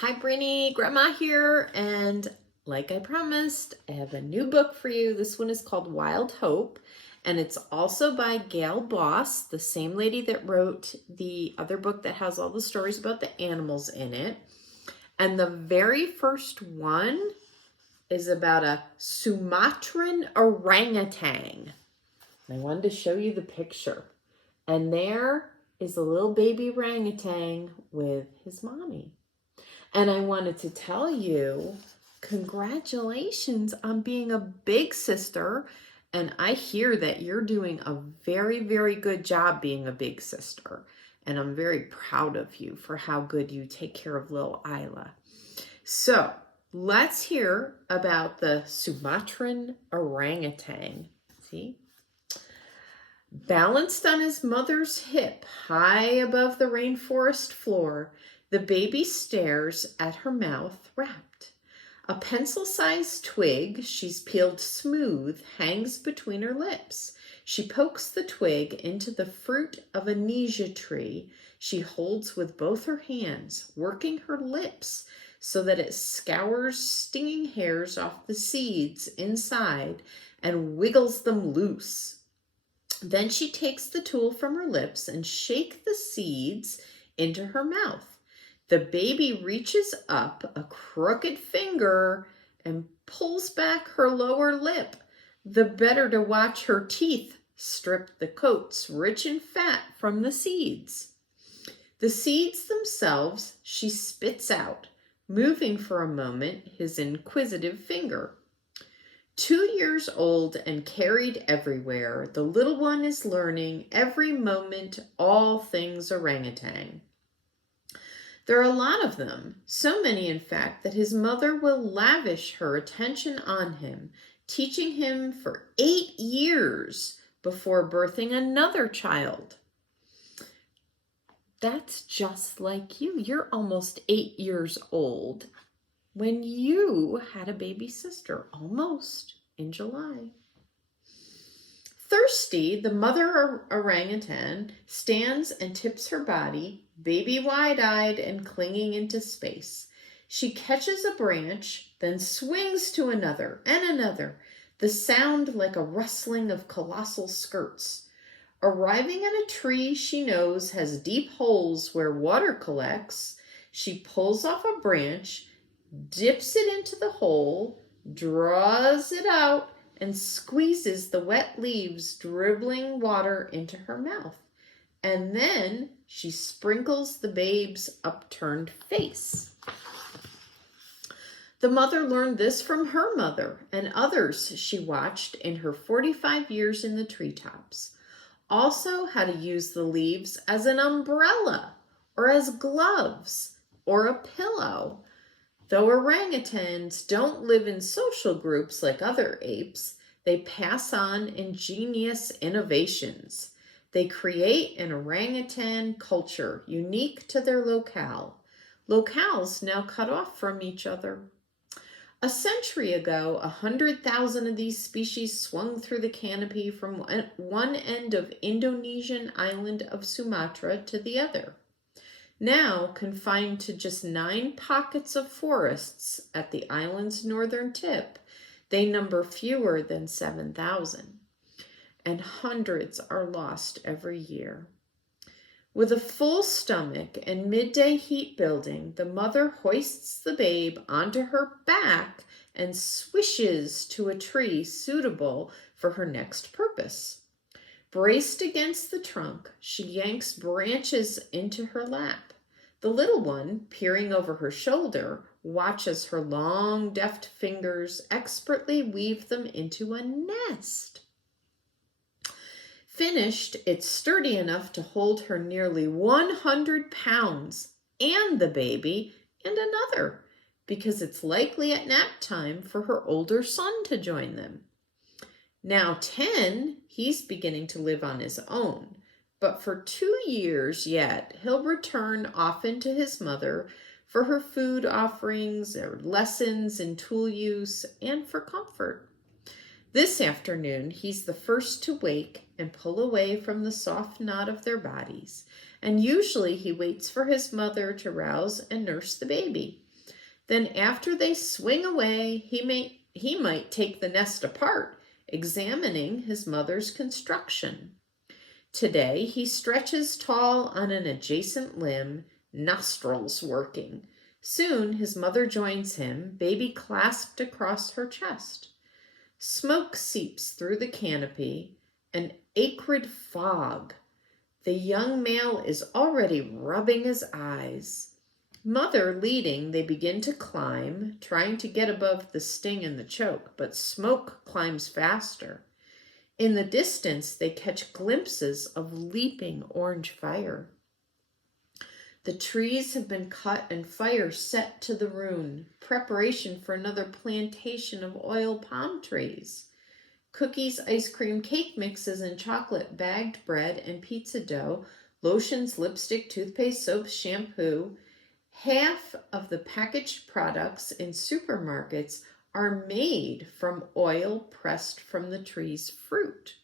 Hi, Brittany, Grandma here, and like I promised, I have a new book for you. This one is called Wild Hope, and it's also by Gail, the same lady that wrote the other book that has all the stories about the animals in it. And the very first one is about a Sumatran orangutan. I wanted to show you the picture. And there is a little baby orangutan with his mommy. And I wanted to tell you, congratulations on being a big sister. And I hear that you're doing a very, very good job being a big sister. And I'm very proud of you for how good you take care of little Isla. So let's hear about the Sumatran orangutan. See? Balanced on his mother's hip, high above the rainforest floor, the baby stares at her mouth rapt. A pencil-sized twig she's peeled smooth hangs between her lips. She pokes the twig into the fruit of a Nesia tree she holds with both her hands, working her lips so that it scours stinging hairs off the seeds inside and wiggles them loose. Then she takes the tool from her lips and shakes the seeds into her mouth. The baby reaches up a crooked finger and pulls back her lower lip, the better to watch her teeth strip the coats rich in fat from the seeds. The seeds themselves she spits out, moving for a moment his inquisitive finger. 2 years old and carried everywhere, the little one is learning every moment all things orangutan. There are a lot of them, so many in fact that his mother will lavish her attention on him, teaching him for 8 years before birthing another child. That's just like you. You're almost 8 years old when you had a baby sister, almost, in July. Thirsty, the mother orangutan stands and tips her body, baby wide-eyed and clinging into space. She catches a branch, then swings to another and another, the sound like a rustling of colossal skirts. Arriving at a tree she knows has deep holes where water collects, she pulls off a branch, dips it into the hole, draws it out, and squeezes the wet leaves, dribbling water into her mouth. And then she sprinkles the babe's upturned face. The mother learned this from her mother and others she watched in her 45 years in the treetops. Also how to use the leaves as an umbrella or as gloves or a pillow. Though orangutans don't live in social groups like other apes, they pass on ingenious innovations. They create an orangutan culture unique to their locale. Locales now cut off from each other. A century ago, 100,000 of these species swung through the canopy from one end of Indonesian island of Sumatra to the other. Now confined to just 9 pockets of forests at the island's northern tip, they number fewer than 7,000, and hundreds are lost every year. With a full stomach and midday heat building, the mother hoists the babe onto her back and swishes to a tree suitable for her next purpose. Braced against the trunk, she yanks branches into her lap. The little one, peering over her shoulder, watches her long, deft fingers expertly weave them into a nest. Finished, it's sturdy enough to hold her nearly 100 pounds and the baby and another, because it's likely at nap time for her older son to join them. Now 10, he's beginning to live on his own, but for 2 years yet, he'll return often to his mother for her food offerings, or lessons in tool use, and for comfort. This afternoon, he's the first to wake and pull away from the soft knot of their bodies, and usually he waits for his mother to rouse and nurse the baby. Then after they swing away, he might take the nest apart, examining his mother's construction. Today, he stretches tall on an adjacent limb, nostrils working. Soon, his mother joins him, baby clasped across her chest. Smoke seeps through the canopy, an acrid fog. The young male is already rubbing his eyes. Mother leading, they begin to climb, trying to get above the sting and the choke, but Smoke climbs faster. In the distance, they catch glimpses of leaping orange fire. The trees have been cut and fire set to the ruin, preparation for another plantation of oil palm trees. Cookies, ice cream, cake mixes, and chocolate, bagged bread and pizza dough, lotions, lipstick, toothpaste, soaps, shampoo. Half of the packaged products in supermarkets are made from oil pressed from the tree's fruit.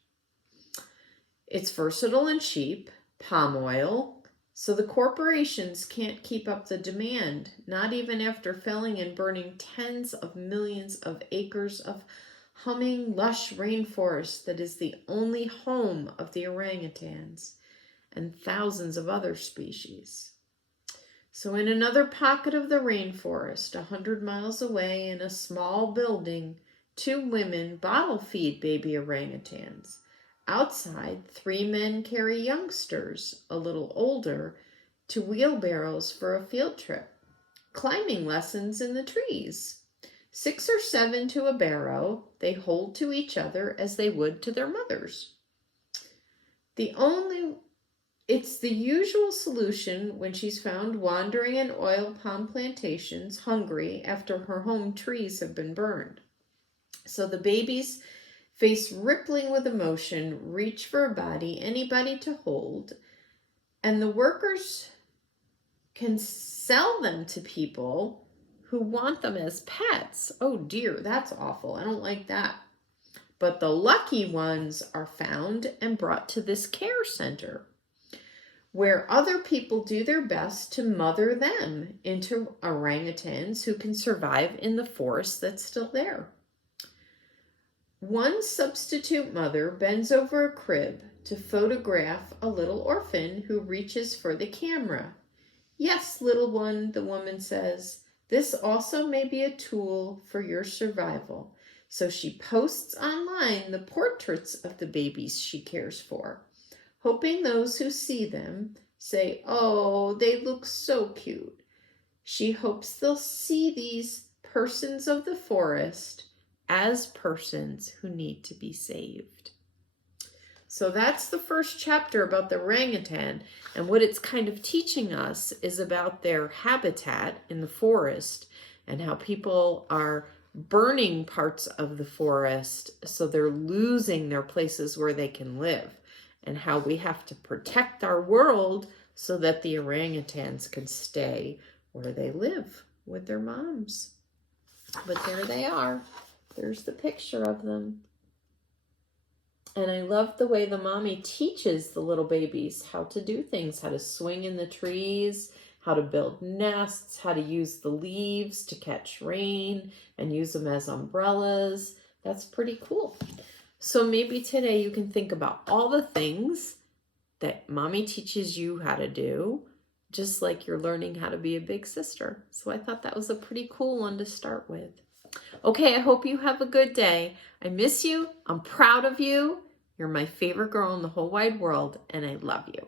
It's versatile and cheap, palm oil, so the corporations can't keep up the demand, not even after felling and burning tens of millions of acres of humming, lush rainforest that is the only home of the orangutans and thousands of other species. So in another pocket of the rainforest, 100 miles away in a small building, 2 women bottle feed baby orangutans. Outside, 3 men carry youngsters, a little older, to wheelbarrows for a field trip. Climbing lessons in the trees. 6 or 7 to a barrow, they hold to each other as they would to their mothers. It's the usual solution when she's found wandering in oil palm plantations, hungry after her home trees have been burned. So the babies, face rippling with emotion, reach for a body, anybody to hold, and the workers can sell them to people who want them as pets. Oh dear, that's awful. I don't like that. But the lucky ones are found and brought to this care center, where other people do their best to mother them into orangutans who can survive in the forest that's still there. One substitute mother bends over a crib to photograph a little orphan who reaches for the camera. Yes, little one, the woman says, this also may be a tool for your survival. So she posts online the portraits of the babies she cares for, hoping those who see them say, oh, they look so cute. She hopes they'll see these persons of the forest as persons who need to be saved. So that's the first chapter about the orangutan, and what it's kind of teaching us is about their habitat in the forest and how people are burning parts of the forest so they're losing their places where they can live, and how we have to protect our world so that the orangutans can stay where they live with their moms. But there they are. There's the picture of them. And I love the way the mommy teaches the little babies how to do things, how to swing in the trees, how to build nests, how to use the leaves to catch rain and use them as umbrellas. That's pretty cool. So maybe today you can think about all the things that mommy teaches you how to do, just like you're learning how to be a big sister. So I thought that was a pretty cool one to start with. Okay, I hope you have a good day. I miss you. I'm proud of you. You're my favorite girl in the whole wide world, and I love you.